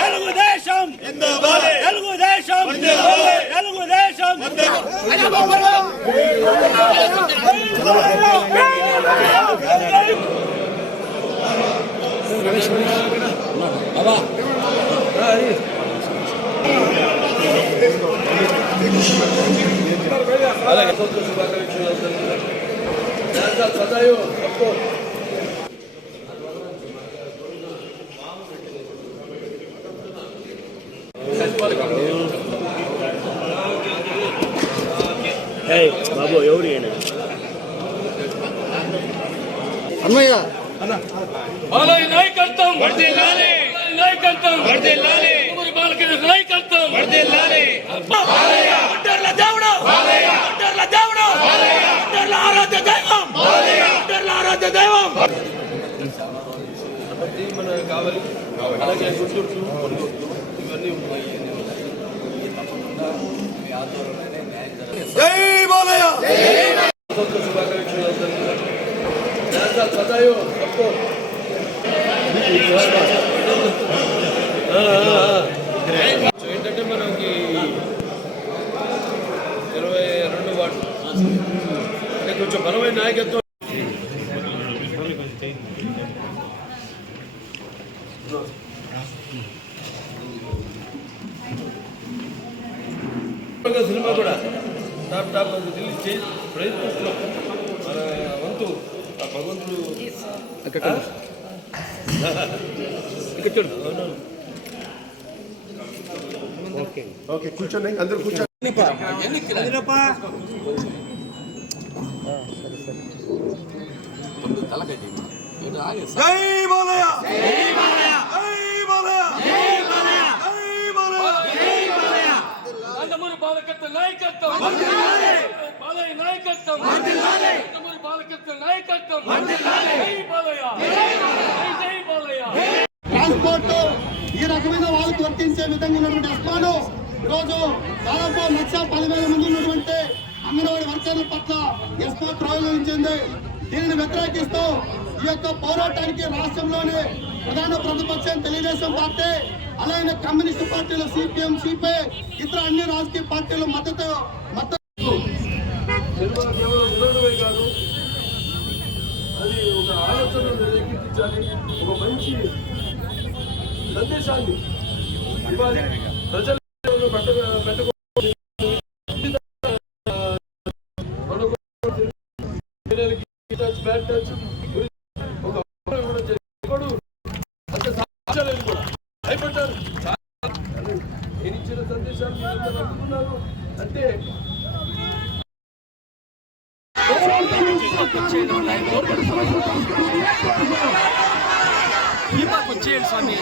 తెలుగుదేశం తెలుగుదేశం తెలుగుదేశం బాబు ఎవరు అన్నయ్య నాయకత్వం నాయకత్వం నాయకత్వం దేవుడు ఆరాధ్య దైవం ఆరాధ్య దైవం మనకు కావాలి. అలాగే గుంటూరు ఇవన్నీ ఉన్నాయి. జై బాలయ్య శుభాకాంక్షలు సదాయో ఏంటంటే మనకి 22 వార్డు అంటే కొంచెం బలమైన నాయకత్వం. సినిమా కూడా టాప్ రిలీజ్ చేసి ప్రయత్నిస్తున్నాం. మన వంతు భగవంతుడు ఓకే కూర్చోండి అందరూ కూర్చోండి. జై బాలయ్య నాయకత్వం బాలయ్య నాయకత్వం బాలకత్వం నాయకత్వం ట్రాన్స్పోర్ట్ ఈ రకమైన వాళ్ళకు వర్తించే విధంగా ఉన్నటువంటి అస్మాను ఈరోజు దాదాపు 1,10,000 మంది ఉన్నటువంటి అంగన్వాడీ వర్కర్ల పట్ల ఎస్మా ప్రయోగించింది. దీనిని వ్యతిరేకిస్తూ ఈ యొక్క పోరాటానికి రాష్ట్రంలోని ప్రధాన ప్రతిపక్షం తెలుగుదేశం పార్టీ, అలాగే కమ్యూనిస్టు పార్టీలు సిపిఎం, సిపిఐ, ఇతర అన్ని రాజకీయ పార్టీలు మద్దతు కాదు. అది ఒక ఆలోచనను రేకెత్తించాలి, ఒక మంచి సందేశాన్ని ఇవ్వాలి. ప్రజలు భయపడ్డారు. నేను ఇచ్చిన సందేశాన్ని అందుకున్నారు అంటే వచ్చేయండి స్వామి.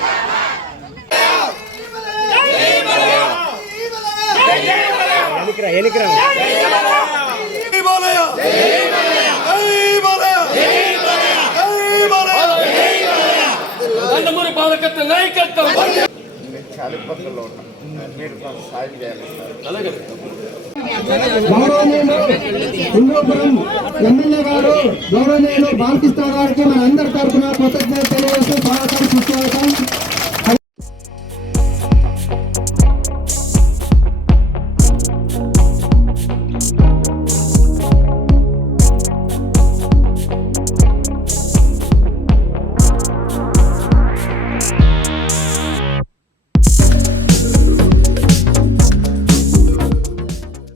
నందమూరి బాలకత్వం నాయకత్వం. హిందూపురం ఎమ్మెల్యే గారు గౌరవనీయులు బాలకృష్ణ గారికి మన అందరి తరఫున